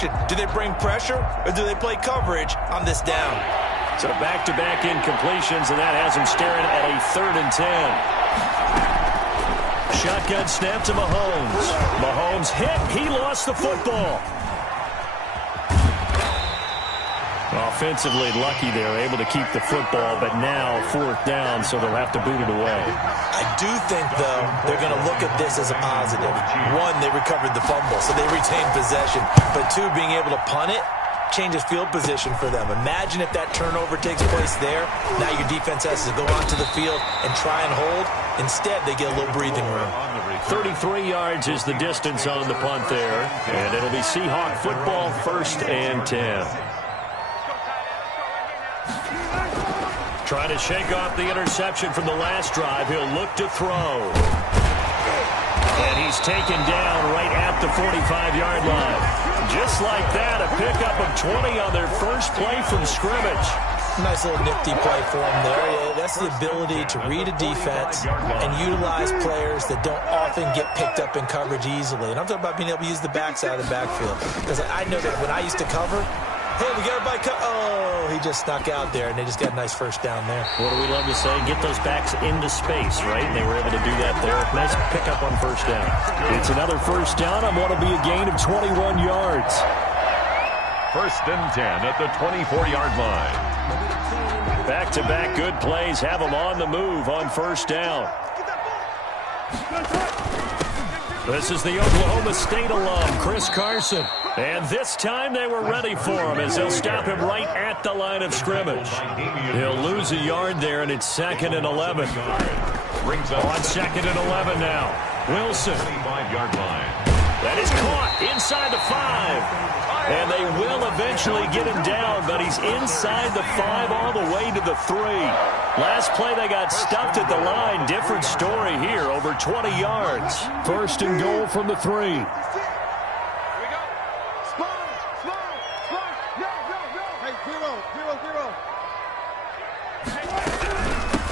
Do they bring pressure or do they play coverage on this down? So back-to-back incompletions, and that has him staring at a 3rd and 10. Shotgun snap to Mahomes. Mahomes hit. He lost the football. Offensively lucky they're able to keep the football, but now 4th down, so they'll have to boot it away. I do think, though, they're going to look at this as a positive. 1, they recovered the fumble, so they retained possession. But 2, being able to punt it changes field position for them. Imagine if that turnover takes place there. Now your defense has to go onto the field and try and hold. Instead, they get a little breathing room. 33 yards is the distance on the punt there, and it'll be Seahawk football, 1st and 10. Trying to shake off the interception from the last drive. He'll look to throw. And he's taken down right at the 45-yard line. Just like that, a pickup of 20 on their first play from scrimmage. Nice little nifty play for him there. Yeah, that's the ability to read a defense and utilize players that don't often get picked up in coverage easily. And I'm talking about being able to use the backside of the backfield. Because I know that when I used to cover, hey, we got everybody oh, he just snuck out there, and they just got a nice first down there. What do we love to say? Get those backs into space, right? And they were able to do that there. Nice pickup on first down. It's another first down on what will be a gain of 21 yards. 1st and 10 at the 24-yard line. Back-to-back good plays have them on the move on first down. This is the Oklahoma State alum, Chris Carson. And this time they were ready for him as they'll stop him right at the line of scrimmage. He'll lose a yard there, and it's 2nd and 11. On 2nd and 11 now. Wilson. That is caught inside the 5. And they will eventually get him down, but he's inside the 5 all the way to the 3. Last play they got stuffed at the line. Different story here, over 20 yards. 1st and goal from the 3.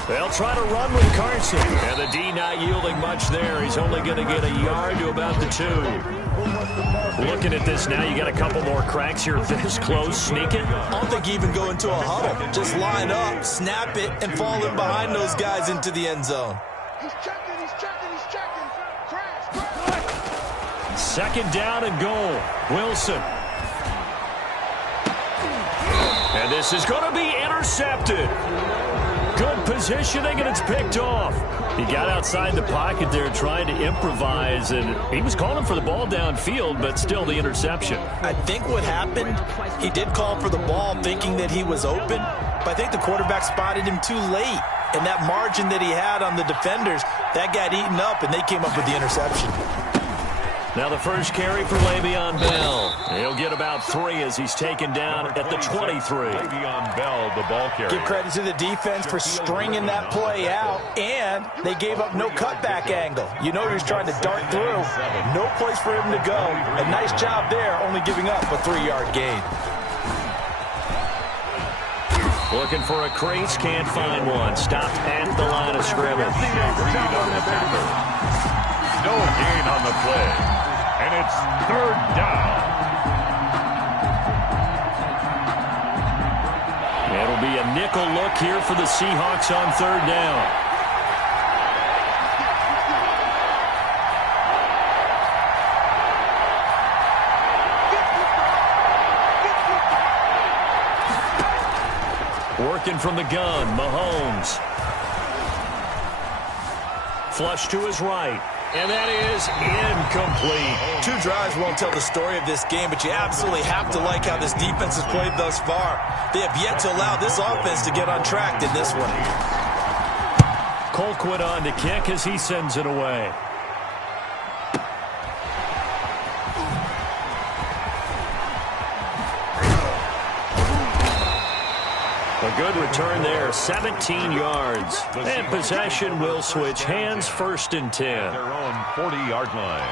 They'll try to run with Carson. And the D not yielding much there. He's only going to get a yard to about the 2. Looking at this now, you got a couple more cracks here this close. Sneak it. I don't think you even go into a huddle. Just line up, snap it, and fall in behind those guys into the end zone. He's checking, he's checking, he's checking. Crash. 2nd down and goal. Wilson. And this is going to be intercepted. Good positioning, and it's picked off. He got outside the pocket there trying to improvise, and he was calling for the ball downfield, but still the interception. I think what happened, he did call for the ball thinking that he was open, but I think the quarterback spotted him too late. And that margin that he had on the defenders, that got eaten up, and they came up with the interception. Now the first carry for Le'Veon Bell. He'll get about 3 as he's taken down at the 23. Le'Veon Bell, the ball carrier. Give credit to the defense for stringing that play out, and they gave up no cutback angle. You know he was trying to dart through. No place for him to go. A nice job there, only giving up a 3-yard gain. Looking for a crease, can't find one. Stopped at the line of scrimmage. No gain on the play. And it's 3rd down. It'll be a nickel look here for the Seahawks on 3rd down. Working from the gun, Mahomes. Flush to his right. And that is incomplete. 2 drives won't tell the story of this game, but you absolutely have to like how this defense has played thus far. They have yet to allow this offense to get on track in this one. Colquitt on to kick as he sends it away. A good return there, 17 yards. And possession will switch hands, 1st and 10. Their own 40-yard line.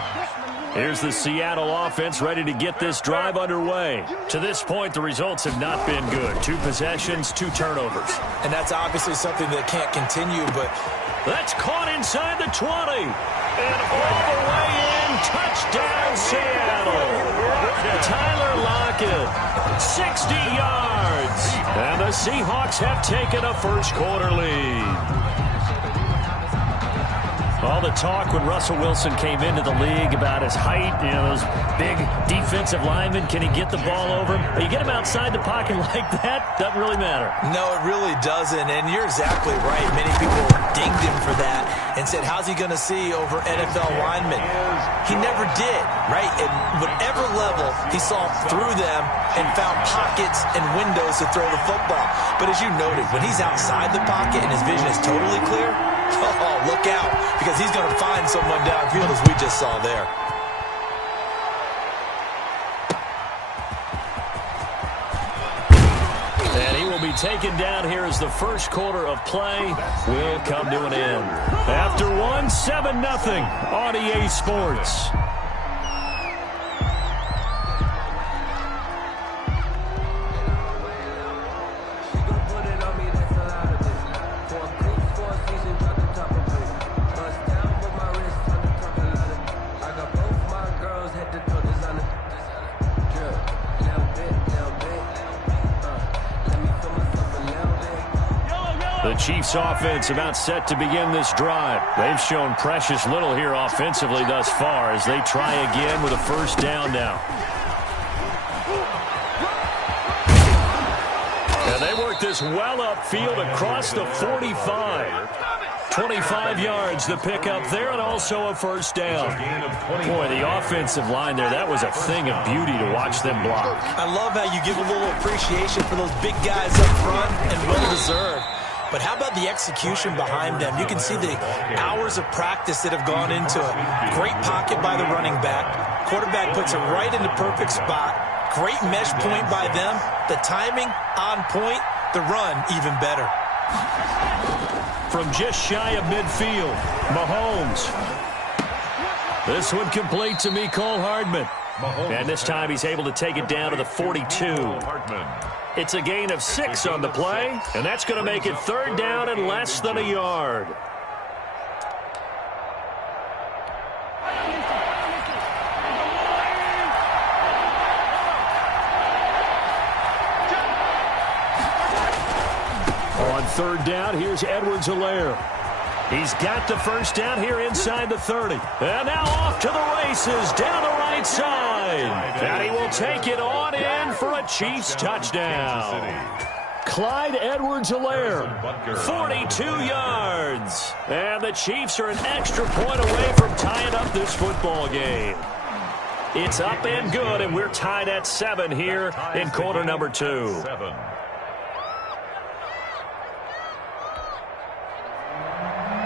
Here's the Seattle offense ready to get this drive underway. To this point, the results have not been good. 2 possessions, 2 turnovers. And that's obviously something that can't continue, but that's caught inside the 20. And all the way in, touchdown Seattle. Tyler Lockett, 60 yards. And the Seahawks have taken a first-quarter lead. All the talk when Russell Wilson came into the league about his height, those big defensive linemen, can he get the ball over him? You get him outside the pocket like that, doesn't really matter. No, it really doesn't, and you're exactly right. Many people dinged him for that and said, how's he going to see over NFL linemen? He never did, right? At whatever level, he saw through them and found pockets and windows to throw the football. But as you noted, when he's outside the pocket and his vision is totally clear, oh, look out, because he's going to find someone downfield, as we just saw there. And he will be taken down here as the first quarter of play will come to an end. After one, 7-0 on EA Sports. The Chiefs offense about set to begin this drive. They've shown precious little here offensively thus far as they try again with a first down now. And they work this well upfield across the 45. 25 yards the pickup there, and also a first down. Boy, the offensive line there, that was a thing of beauty to watch them block. I love how you give a little appreciation for those big guys up front, and well-deserved. But how about the execution behind them? You can see the hours of practice that have gone into it. Great pocket by the running back. Quarterback puts it right in the perfect spot. Great mesh point by them. The timing on point. The run even better. From just shy of midfield, Mahomes. This one complete to Mecole Hardman. And this time he's able to take it down to the 42. It's a gain of 6 on the play, and that's going to make it third down and less than a yard. On third down, here's Edwards-Helaire. He's got the first down here inside the 30. And now off to the races down the right side. And he will take it on in for a Chiefs touchdown. Clyde Edwards-Helaire, 42 yards. And the Chiefs are an extra point away from tying up this football game. It's up and good, and we're tied at 7 here in quarter number 2.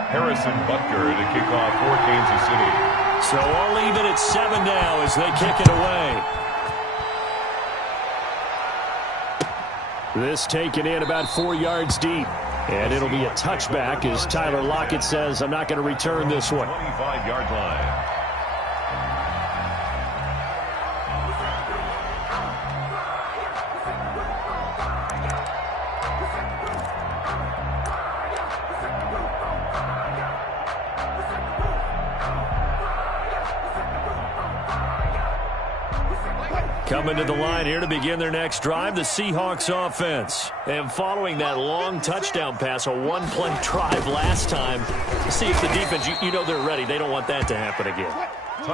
Harrison Butker to kick off for Kansas City. So all even at 7 now as they kick it away. This taken in about 4 yards deep. And it'll be a touchback as Tyler Lockett says, I'm not going to return this one. 25-yard line. Coming to the line here to begin their next drive, the Seahawks offense. And following that long touchdown pass, a one-play drive last time, see if the defense, you know they're ready. They don't want that to happen again.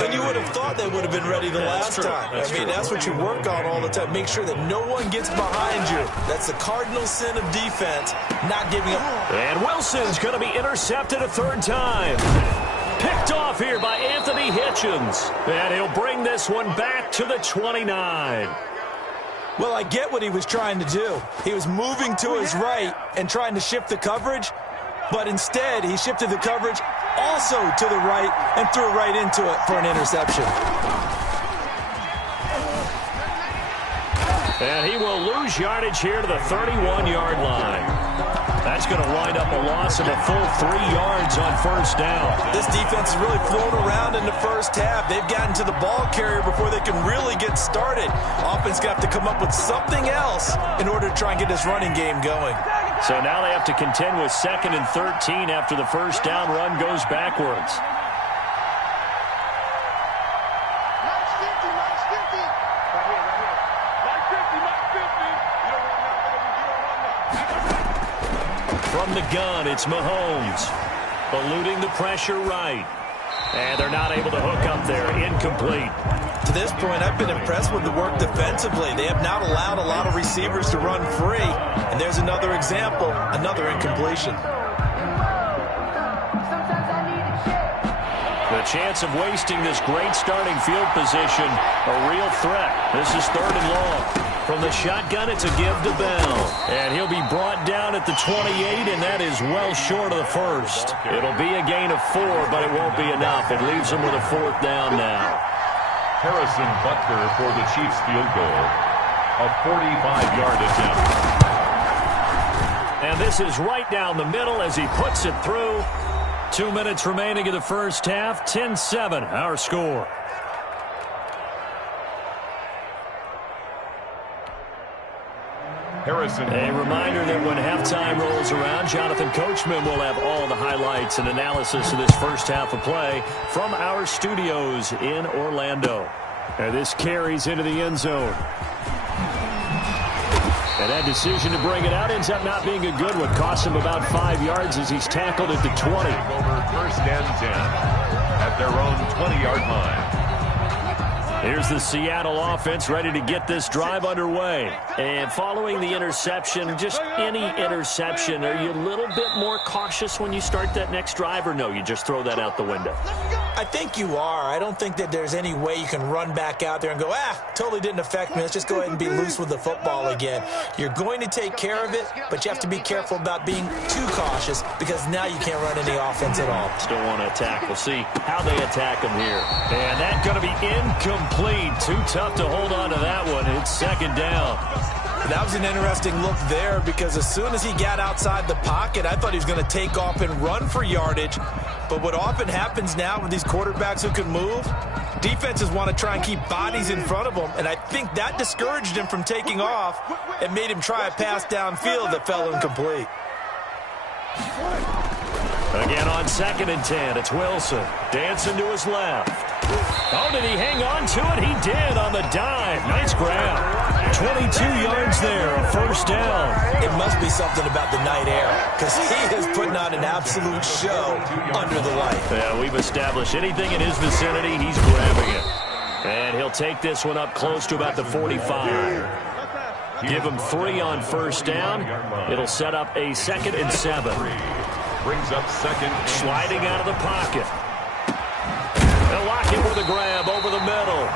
And you would have thought they would have been ready the last time. That's what you work on all the time. Make sure that no one gets behind you. That's the cardinal sin of defense, not giving up. And Wilson's going to be intercepted a third time. Picked off here by Anthony Hitchens. And he'll bring this one back to the 29. Well, I get what he was trying to do. He was moving to his right and trying to shift the coverage, but instead he shifted the coverage also to the right and threw right into it for an interception. And he will lose yardage here to the 31-yard line. That's going to wind up a loss of a full 3 yards on first down. This defense has really flown around in the first half. They've gotten to the ball carrier before they can really get started. Offense got to come up with something else in order to try and get this running game going. So now they have to contend with 2nd and 13 after the first down run goes backwards. From the gun, it's Mahomes. Eluding the pressure right. And they're not able to hook up there. Incomplete. To this point, I've been impressed with the work defensively. They have not allowed a lot of receivers to run free. And there's another example, another incompletion. The chance of wasting this great starting field position, a real threat. This is 3rd and long. From the shotgun, it's a give to Bell. And he'll be brought down at the 28, and that is well short of the first. It'll be a gain of 4, but it won't be enough. It leaves them with a 4th down now. Harrison Butker for the Chiefs field goal. A 45-yard attempt. And this is right down the middle as he puts it through. 2 minutes remaining in the first half. 10-7, our score. Harrison. A reminder that when halftime rolls around, Jonathan Coachman will have all the highlights and analysis of this first half of play from our studios in Orlando. And this carries into the end zone. And that decision to bring it out ends up not being a good one. Costs him about 5 yards as he's tackled at the 20. Over 1st and 10 at their own 20-yard line. Here's the Seattle offense ready to get this drive underway. And following the interception, just any interception, are you a little bit more cautious when you start that next drive, or no, you just throw that out the window? I think you are. I don't think that there's any way you can run back out there and go, totally didn't affect me. Let's just go ahead and be loose with the football again. You're going to take care of it, but you have to be careful about being too cautious because now you can't run any offense at all. Still want to attack. We'll see how they attack him here. And that's going to be incomplete. Too tough to hold on to that one. It's 2nd down. That was an interesting look there because as soon as he got outside the pocket, I thought he was going to take off and run for yardage. But what often happens now with these quarterbacks who can move, defenses want to try and keep bodies in front of them, and I think that discouraged him from taking off and made him try a pass downfield that fell incomplete. Again on 2nd and 10, it's Wilson dancing to his left. Oh, did he hang on to it? He did on the dive. Nice grab. 22 yards there, a 1st down. It must be something about the night air because he is putting on an absolute show under the light. Yeah, we've established anything in his vicinity, he's grabbing it. And he'll take this one up close to about the 45. Give him 3 on 1st down. It'll set up a 2nd and 7. Brings up 2nd. Sliding out of the pocket. They'll lock him with a grab over the middle.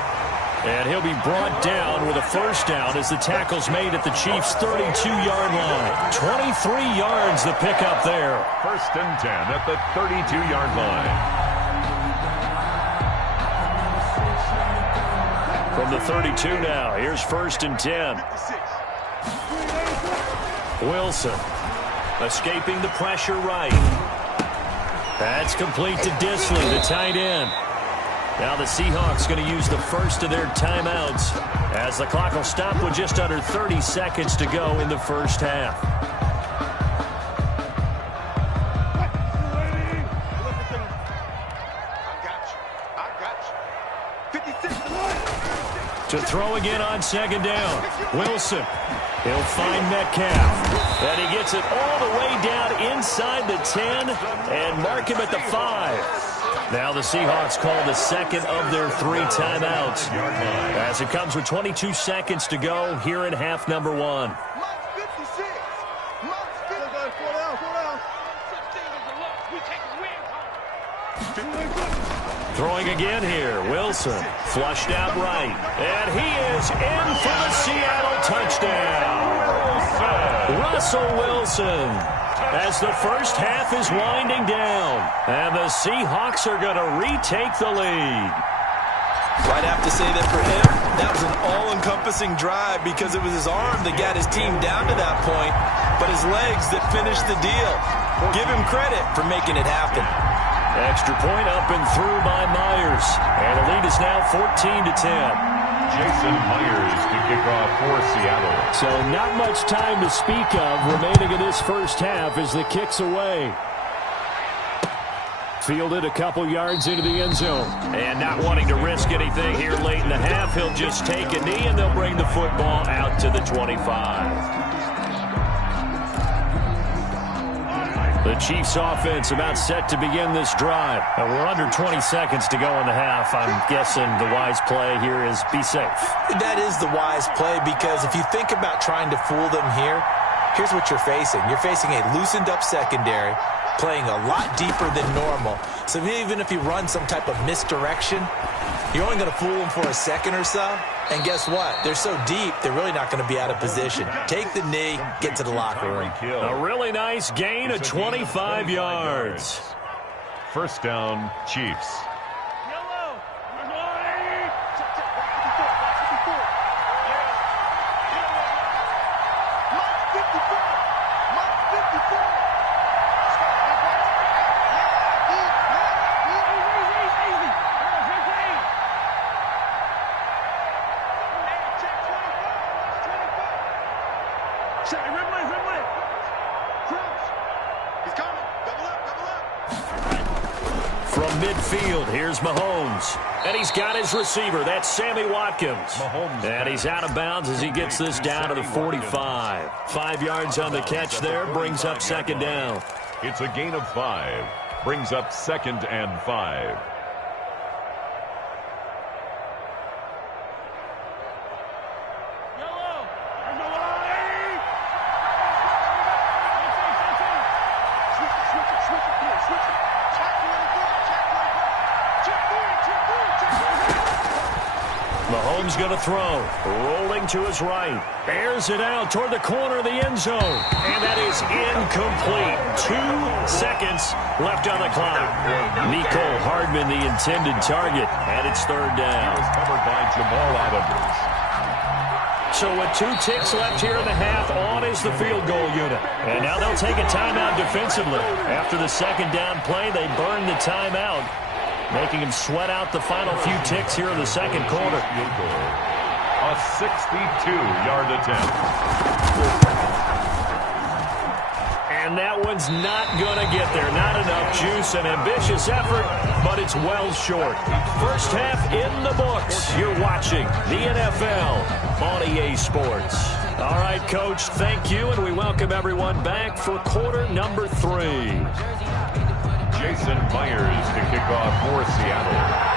And he'll be brought down with a 1st down as the tackle's made at the Chiefs' 32-yard line. 23 yards the pickup there. 1st and 10 at the 32-yard line. From the 32 now, here's 1st and 10. Wilson escaping the pressure right. That's complete to Disley, the tight end. Now the Seahawks going to use the first of their timeouts as the clock will stop with just under 30 seconds to go in the first half. To throw again on 2nd down. Wilson. He'll find Metcalf. And he gets it all the way down inside the 10 and mark him at the 5. Now the Seahawks call the 2nd of their 3 timeouts as it comes with 22 seconds to go here in half number 1. Throwing again here. Wilson flushed out right. And he is in for the Seattle touchdown. Russell Wilson. As the first half is winding down. And the Seahawks are going to retake the lead. I'd have to say that for him, that was an all-encompassing drive because it was his arm that got his team down to that point, but his legs that finished the deal. Give him credit for making it happen. Extra point up and through by Myers. And the lead is now 14-10. Jason Myers to kick off for Seattle. So not much time to speak of remaining in this first half as the kick's away. Fielded a couple yards into the end zone. And not wanting to risk anything here late in the half, he'll just take a knee and they'll bring the football out to the 25. The Chiefs offense about set to begin this drive. And we're under 20 seconds to go in the half. I'm guessing the wise play here is be safe. That is the wise play, because if you think about trying to fool them here, here's what you're facing. You're facing a loosened up secondary, playing a lot deeper than normal. So even if you run some type of misdirection, you're only going to fool them for a second or so. And guess what? They're so deep, they're really not going to be out of position. Take the knee, get to the locker room. A really nice gain of 25 yards. First down, Chiefs. From midfield, here's Mahomes. And he's got his receiver. That's Sammy Watkins. And he's out of bounds as he gets this down to the 45. 5 yards on the catch there. Brings up second down. It's a gain of 5. Brings up 2nd and 5. Mahomes going to throw. Rolling to his right. Airs it out toward the corner of the end zone. And that is incomplete. 2 seconds left on the clock. Mecole Hardman, the intended target. And it's third down. Covered by Jamal Adams. So with 2 ticks left here in the half, on is the field goal unit. And now they'll take a timeout defensively. After the second down play, they burn the timeout, making him sweat out the final few ticks here in the second quarter. A 62-yard attempt. And that one's not going to get there. Not enough juice, an ambitious effort, but it's well short. First half in the books. You're watching the NFL on EA Sports. All right, Coach, thank you, and we welcome everyone back for quarter number 3. Jason Myers to kick off for Seattle.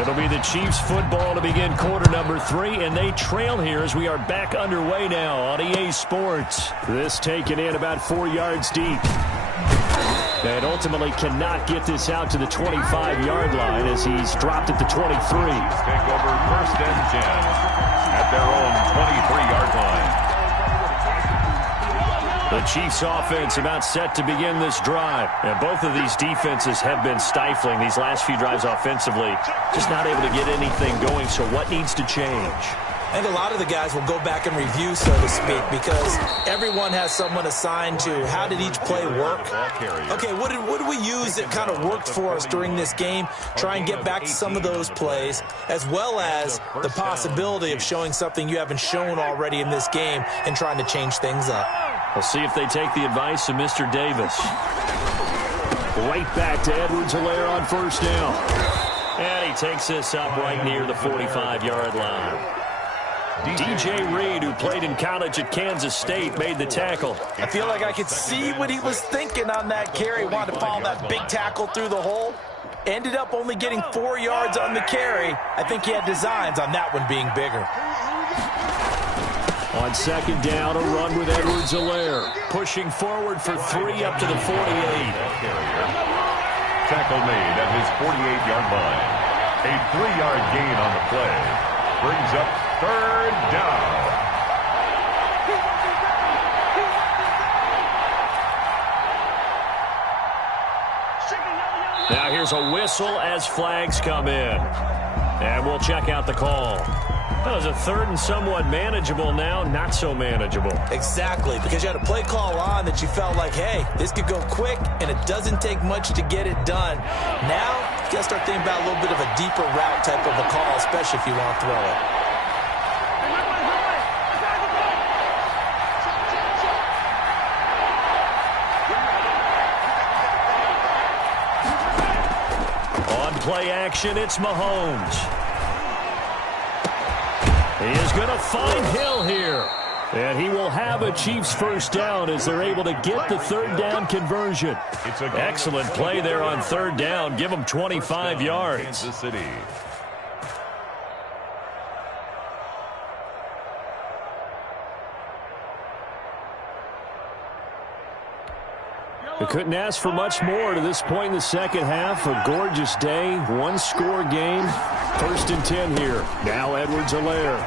It'll be the Chiefs football to begin quarter number 3, and they trail here as we are back underway now on EA Sports. This taken in about 4 yards deep. And ultimately cannot get this out to the 25-yard line as he's dropped at the 23. Take over 1st and 10 at their own 23-yard line. The Chiefs offense about set to begin this drive. And both of these defenses have been stifling these last few drives offensively. Just not able to get anything going, so what needs to change? I think a lot of the guys will go back and review, so to speak, because everyone has someone assigned to how did each play work. Okay, what did we use that kind of worked for us during this game? Try and get back to some of those plays, as well as the possibility of showing something you haven't shown already in this game and trying to change things up. We'll see if they take the advice of Mr. Davis. Right back to Edwards-Helaire on first down. And he takes this up right near the 45-yard line. DJ Reed, who played in college at Kansas State, made the tackle. I feel like I could see what he was thinking on that carry. Wanted to follow that big tackle through the hole. Ended up only getting 4 yards on the carry. I think he had designs on that one being bigger. On second down, a run with Edwards-Helaire. Pushing forward for 3 up to the 48. Tackle made at his 48-yard line. A 3-yard gain on the play. Brings up third down. Now here's a whistle as flags come in. And we'll check out the call. That was a third and somewhat manageable now, not so manageable. Exactly, because you had a play call on that you felt like, hey, this could go quick, and it doesn't take much to get it done. Now, you got to start thinking about a little bit of a deeper route type of a call, especially if you want to throw it. On play action, it's Mahomes. He is going to find Hill here. And he will have a Chiefs first down as they're able to get the third down conversion. Excellent play there on third down. Give them 25 yards. Kansas City. We couldn't ask for much more to this point in the second half. A gorgeous day, one-score game. 1st and 10 here. Now Edwards-Helaire.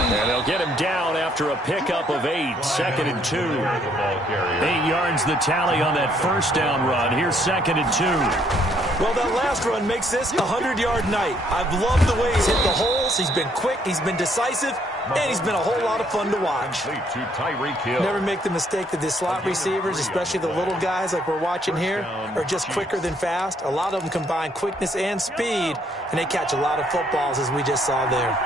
And they'll get him down after a pickup of 8. 2nd and 2. 8 yards the tally on that first down run. Here's 2nd and 2. Well, that last run makes this a 100-yard night. I've loved the way he's hit the holes. He's been quick. He's been decisive. And he's been a whole lot of fun to watch. Never make the mistake that the slot receivers, especially the little guys like we're watching here, are just quicker than fast. A lot of them combine quickness and speed, and they catch a lot of footballs, as we just saw there.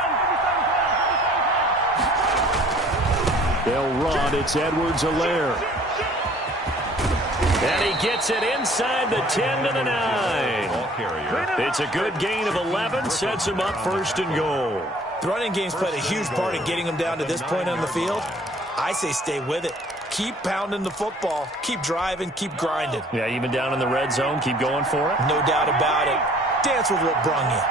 They'll run. It's Edwards-Helaire. And he gets it inside the 10 to the 9. It's a good gain of 11. Sets him up 1st and goal. The running game's played a huge part in getting him down to this point on the field. I say stay with it. Keep pounding the football. Keep driving. Keep grinding. Yeah, even down in the red zone, keep going for it. No doubt about it. Dance with what brung you.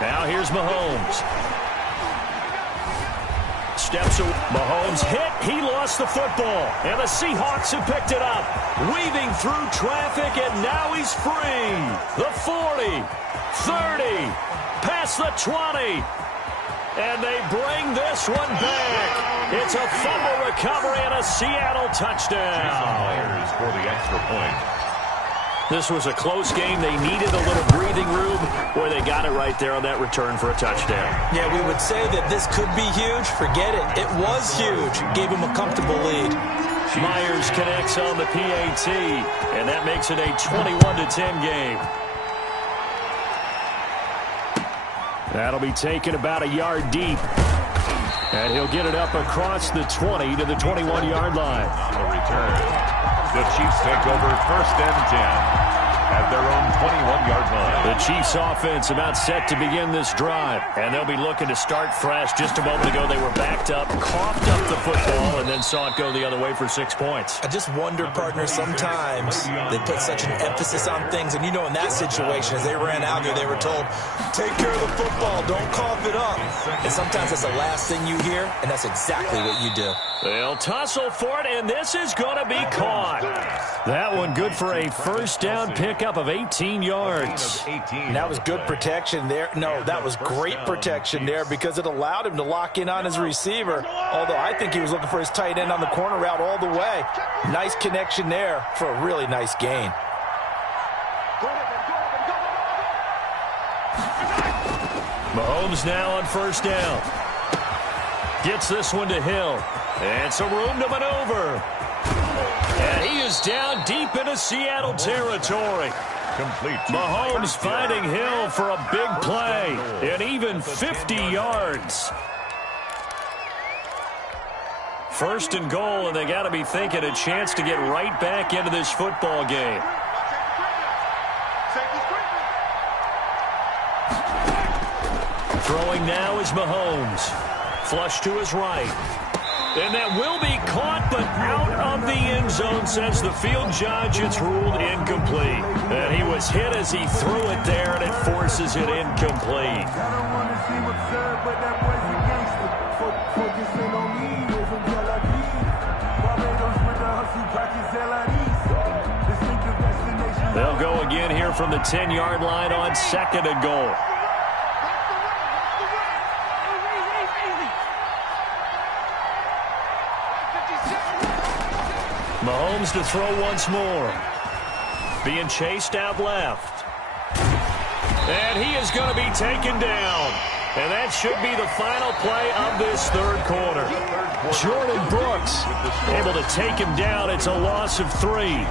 Now here's Mahomes. Steps away. Mahomes hit. He lost the football. And the Seahawks have picked it up. Weaving through traffic, and now he's free. The 40, 30, past the 20. And they bring this one back. It's a fumble recovery and a Seattle touchdown. Myers for the extra point. This was a close game. They needed a little breathing room, where they got it right there on that return for a touchdown. Yeah, we would say that this could be huge. Forget it. It was huge. Gave him a comfortable lead. Myers connects on the PAT, and that makes it a 21-10 game. That'll be taken about a yard deep. And he'll get it up across the 20 to the 21-yard line. On the return, the Chiefs take over 1st and 10 at their own 21-yard line. The Chiefs offense about set to begin this drive. And they'll be looking to start fresh. Just a moment ago, they were backed up, coughed up the football, and then saw it go the other way for 6 points. I just wonder, partner, sometimes they put such an emphasis on things. And you know, in that situation, as they ran out there, they were told, take care of the football, don't cough it up. And sometimes that's the last thing you hear, and that's exactly what you do. They'll tussle for it, and this is going to be caught. That one good for a first down pickup of 18 yards. And that was good protection there. No, that was great protection there because it allowed him to lock in on his receiver. Although I think he was looking for his tight end on the corner route all the way. Nice connection there for a really nice gain. Mahomes now on first down. Gets this one to Hill. And some room to maneuver. And he is down deep into Seattle territory. Complete. Mahomes finding Hill for a big play. And even 50 yards. 1st and goal, and they got to be thinking a chance to get right back into this football game. Throwing now is Mahomes. Flush to his right. And that will be caught, but out of the end zone, says the field judge. It's ruled incomplete. And he was hit as he threw it there, and it forces it incomplete. They'll go again here from the 10-yard line on 2nd and goal. Mahomes to throw once more. Being chased out left. And he is going to be taken down. And that should be the final play of this third quarter. Jordan Brooks able to take him down. It's a loss of 3.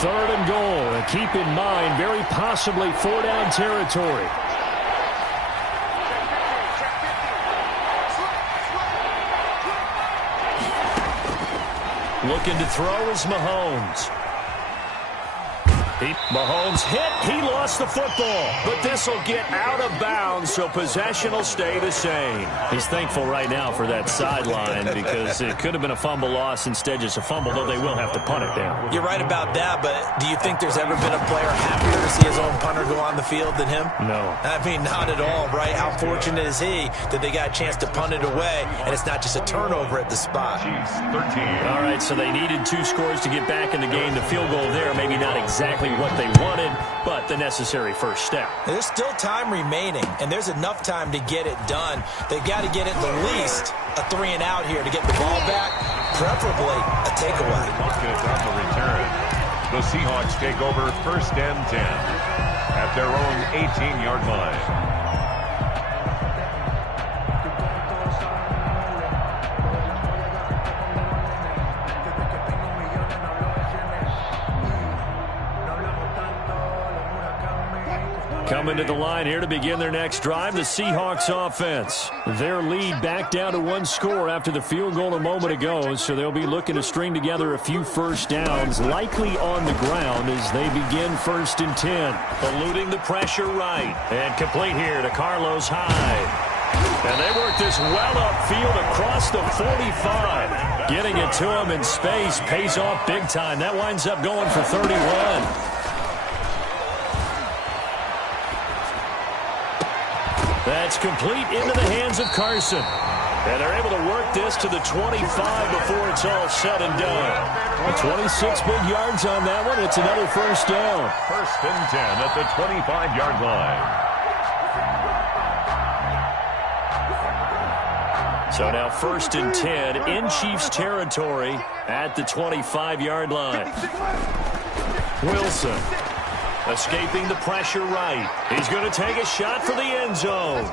3rd and goal. And keep in mind, very possibly 4-down territory. Looking to throw is Mahomes. Mahomes hit. He lost the football. But this will get out of bounds, so possession will stay the same. He's thankful right now for that sideline because it could have been a fumble loss, instead just a fumble, though they will have to punt it down. You're right about that, but do you think there's ever been a player happier to see his own punter go on the field than him? No. I mean, not at all, right? How fortunate is he that they got a chance to punt it away, and it's not just a turnover at the spot. Chiefs 13. All right, so they needed 2 scores to get back in the game. The field goal there, maybe not exactly what they wanted, but the necessary first step. There's still time remaining, and there's enough time to get it done. They've got to get at the least a 3 and out here to get the ball back, preferably a takeaway. On the return, the Seahawks take over 1st and 10 at their own 18-yard line. Coming to the line here to begin their next drive, the Seahawks offense. Their lead back down to 1 score after the field goal a moment ago, so they'll be looking to string together a few first downs, likely on the ground as they begin 1st and 10. Eluding the pressure right. And complete here to Carlos Hyde. And they work this well upfield across the 45. Getting it to him in space pays off big time. That winds up going for 31. That's complete into the hands of Carson. And they're able to work this to the 25 before it's all said and done. 26 big yards on that one. It's another first down. 1st and 10 at the 25-yard line. So now 1st and 10 in Chiefs territory at the 25-yard line. Wilson. Escaping the pressure right. He's going to take a shot for the end zone.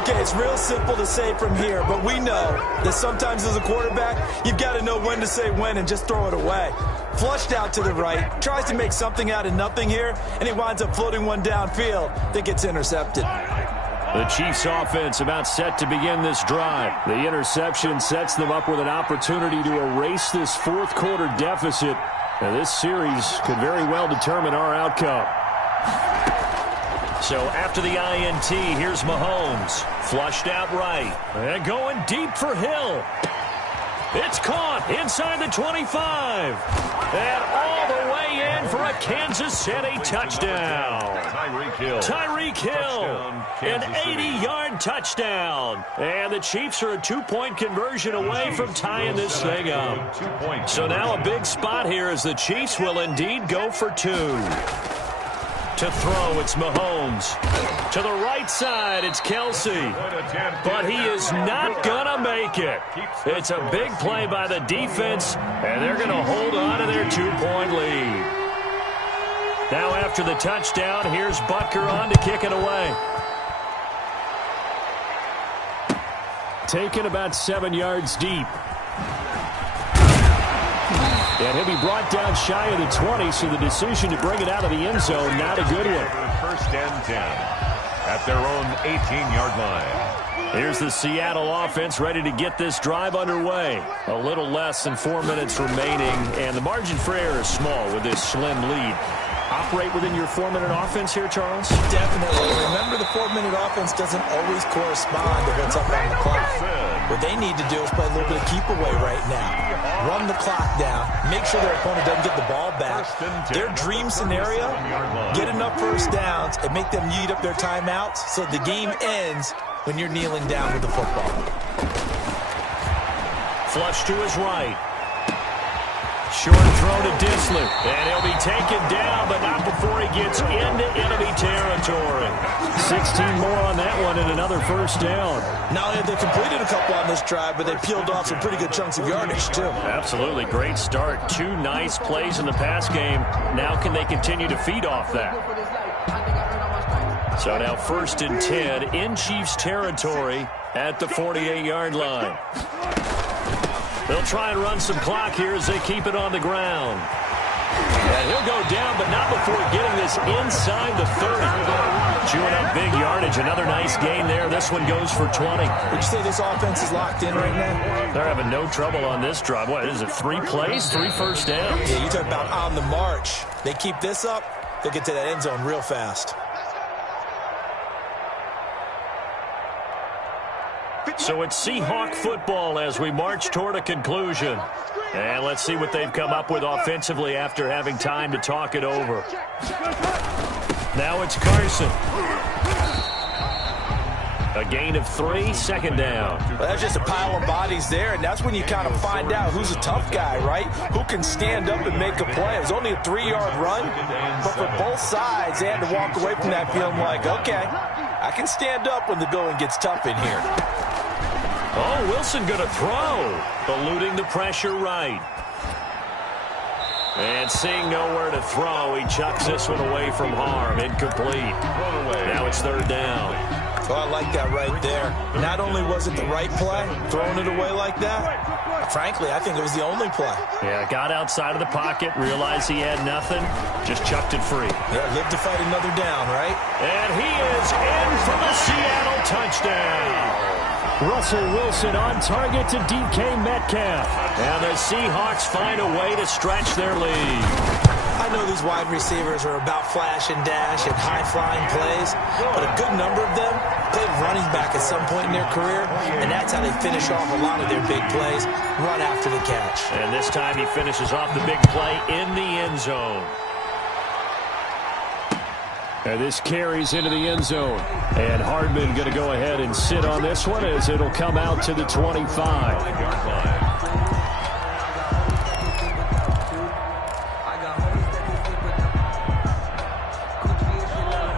Okay, it's real simple to say from here, but we know that sometimes as a quarterback, you've got to know when to say when and just throw it away. Flushed out to the right, tries to make something out of nothing here, and he winds up floating one downfield that gets intercepted. The Chiefs offense about set to begin this drive. The interception sets them up with an opportunity to erase this 4th quarter deficit. Now, this series could very well determine our outcome. So after the INT, here's Mahomes. Flushed out right. And going deep for Hill. It's caught inside the 25. And all the way in for a Kansas City touchdown. Tyreek Hill. An 80-yard touchdown. And the Chiefs are a 2-point conversion away from tying this thing up. So now a big spot here as the Chiefs will indeed go for 2. To throw, it's Mahomes. To the right side, it's Kelsey. But he is not going to make it. It's a big play by the defense, and they're going to hold on to their 2-point lead. Now after the touchdown, here's Butker on to kick it away. Taken about 7 yards deep. And he'll be brought down shy of the 20, so the decision to bring it out of the end zone, not a good one. 1st and 10 at their own 18-yard line. Here's the Seattle offense ready to get this drive underway. A little less than 4 minutes remaining, and the margin for error is small with this slim lead. Operate within your 4-minute offense here, Charles? Definitely. Remember, the 4-minute offense doesn't always correspond to what's up on the clock. What they need to do is play a little bit of keep away right now. Run the clock down. Make sure their opponent doesn't get the ball back. Their dream scenario, get enough first downs and make them eat up their timeouts so the game ends when you're kneeling down with the football. Flush to his right. Short throw to Disley. And he'll be taken down, but not before he gets into enemy territory. 16 more on that one and another first down. Not only have they completed a couple on this drive, but they peeled off some pretty good chunks of yardage, too. Absolutely. Great start. 2 nice plays in the pass game. Now can they continue to feed off that? So now 1st and 10 in Chiefs territory at the 48-yard line. They'll try and run some clock here as they keep it on the ground. And he'll go down, but not before getting this inside the 30. Chewing up big yardage. Another nice gain there. This one goes for 20. Would you say this offense is locked in right now? They're having no trouble on this drive. What is it, 3 plays, 3 first downs? Yeah, you talk about on the march. They keep this up, they'll get to that end zone real fast. So it's Seahawk football as we march toward a conclusion. And let's see what they've come up with offensively after having time to talk it over. Now it's Carson. A gain of 3, second down. Well, that's just a pile of bodies there, and that's when you kind of find out who's a tough guy, right? Who can stand up and make a play. It was only a 3-yard run, but for both sides, they had to walk away from that feeling like, okay, I can stand up when the going gets tough in here. Oh, Wilson going to throw. Eluding the pressure right. And seeing nowhere to throw, he chucks this one away from harm. Incomplete. Now it's third down. Oh, I like that right there. Not only was it the right play, throwing it away like that, frankly, I think it was the only play. Yeah, got outside of the pocket, realized he had nothing, just chucked it free. Yeah, lived to fight another down, right? And he is in for the Seattle touchdown. Russell Wilson on target to DK Metcalf. And the Seahawks find a way to stretch their lead. I know these wide receivers are about flash and dash and high-flying plays, but a good number of them played running back at some point in their career, and that's how they finish off a lot of their big plays, run after the catch. And this time he finishes off the big play in the end zone. And this carries into the end zone. And Hardman going to go ahead and sit on this one as it'll come out to the 25.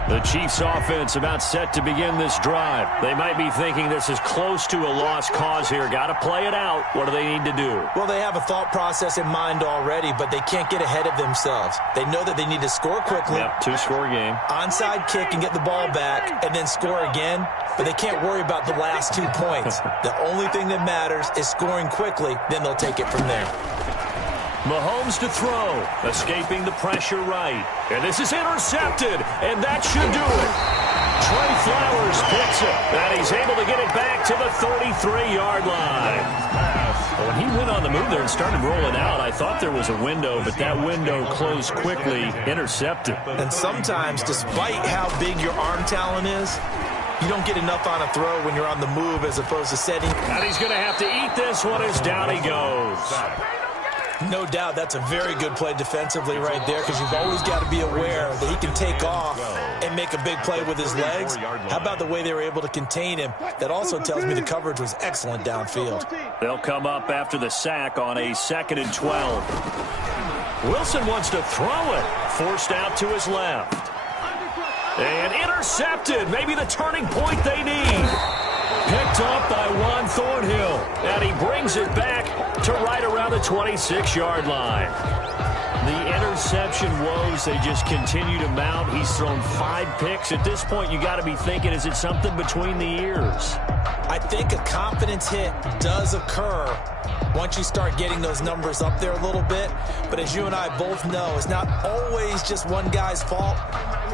The Chiefs offense about set to begin this drive. They might be thinking this is close to a lost cause here. Got to play it out. What do they need to do? Well, they have a thought process in mind already, but they can't get ahead of themselves. They know that they need to score quickly. Yep, 2-score game. Onside kick and get the ball back and then score again, but they can't worry about the last 2 points. The only thing that matters is scoring quickly, then they'll take it from there. Mahomes to throw, escaping the pressure right. And this is intercepted, and that should do it. Trey Flowers picks it, and he's able to get it back to the 33-yard line. When he went on the move there and started rolling out, I thought there was a window, but that window closed quickly, intercepted. And sometimes, despite how big your arm talent is, you don't get enough on a throw when you're on the move as opposed to setting. And he's going to have to eat this one as down he goes. No doubt that's a very good play defensively right there, because you've always got to be aware that he can take off and make a big play with his legs. How about the way they were able to contain him? That also tells me the coverage was excellent downfield. They'll come up after the sack on a 2nd and 12. Wilson wants to throw it. Forced out to his left. And intercepted. Maybe the turning point they need. Picked up by Juan Thornhill. And he brings it back to right around the 26-yard line. The interception woes, they just continue to mount. He's thrown 5 picks. At this point, you got to be thinking, is it something between the ears? I think a confidence hit does occur once you start getting those numbers up there a little bit. But as you and I both know, it's not always just one guy's fault.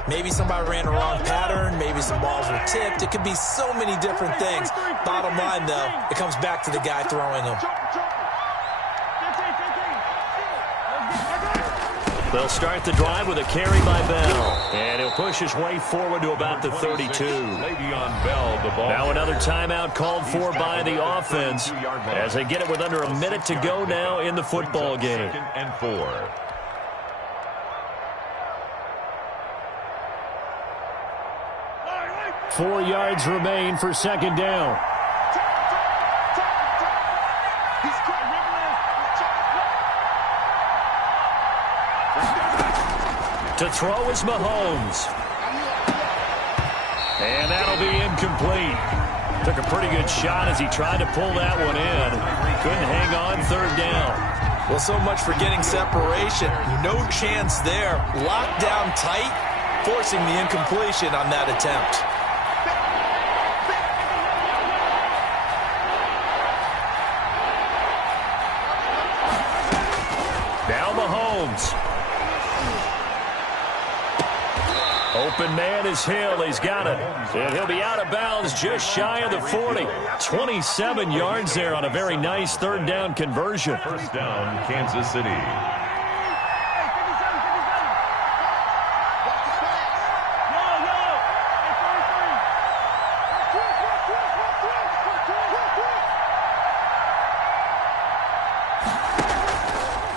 Maybe somebody ran a wrong pattern. Maybe some balls were tipped. It could be so many different things. Bottom line, though, it comes back to the guy throwing them. They'll start the drive with a carry by Bell. And he'll push his way forward to about the 32. Now another timeout called for by the offense as they get it with under a minute to go now in the football game. 2nd and 4. Four yards remain for second down. To throw is Mahomes. And that'll be incomplete. Took a pretty good shot as he tried to pull that one in. Couldn't hang on, third down. Well, so much for getting separation. No chance there. Locked down tight, forcing the incompletion on that attempt. Open man is Hill. He's got it. And he'll be out of bounds just shy of the 40. 27 yards there on a very nice third down conversion. First down, Kansas City.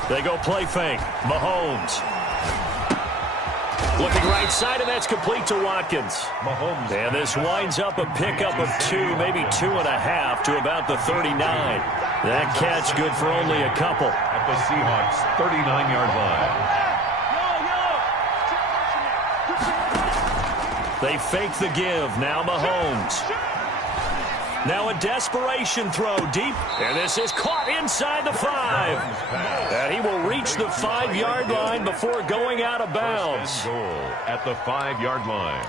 They go play fake. Mahomes. Looking right side, and that's complete to Watkins. Mahomes. And this winds up a pickup of 2, maybe 2.5 to about the 39. That catch good for only a couple. At the Seahawks' 39-yard line. They fake the give. Now Mahomes. Now a desperation throw deep, and this is caught inside the 5. And he will reach the 5-yard line before going out of bounds. Goal at the 5-yard line.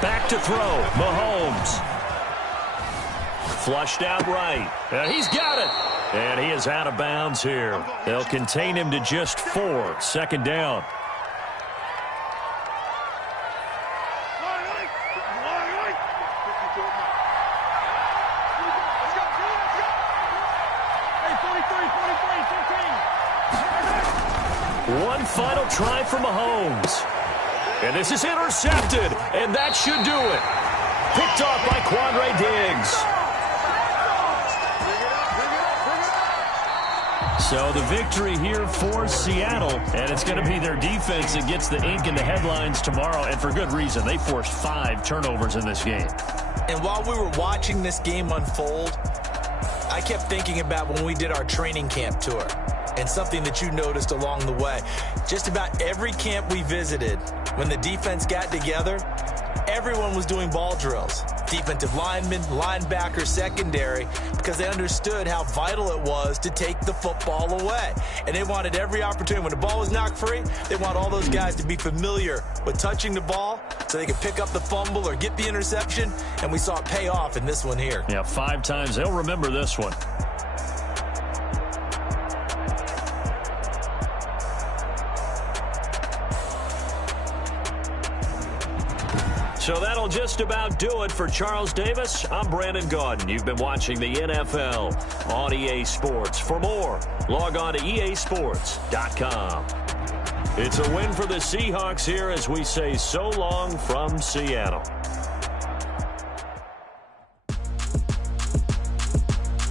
Back to throw. Mahomes. Flushed out right. And he's got it. And he is out of bounds here. They'll contain him to just 4. Second down. One final try for Mahomes. And this is intercepted, and that should do it. Picked off by Quandre Diggs. So the victory here for Seattle, and it's going to be their defense that gets the ink in the headlines tomorrow, and for good reason. They forced 5 turnovers in this game. And while we were watching this game unfold, I kept thinking about when we did our training camp tour and something that you noticed along the way. Just about every camp we visited, when the defense got together, everyone was doing ball drills. Defensive linemen, linebackers, secondary, because they understood how vital it was to take the football away. And they wanted every opportunity. When the ball was knocked free, they want all those guys to be familiar with touching the ball so they could pick up the fumble or get the interception. And we saw it pay off in this one here. Yeah, 5 times. They'll remember this one. So that'll just about do it for Charles Davis. I'm Brandon Gaudin. You've been watching the NFL on EA Sports. For more, log on to easports.com. It's a win for the Seahawks here as we say so long from Seattle.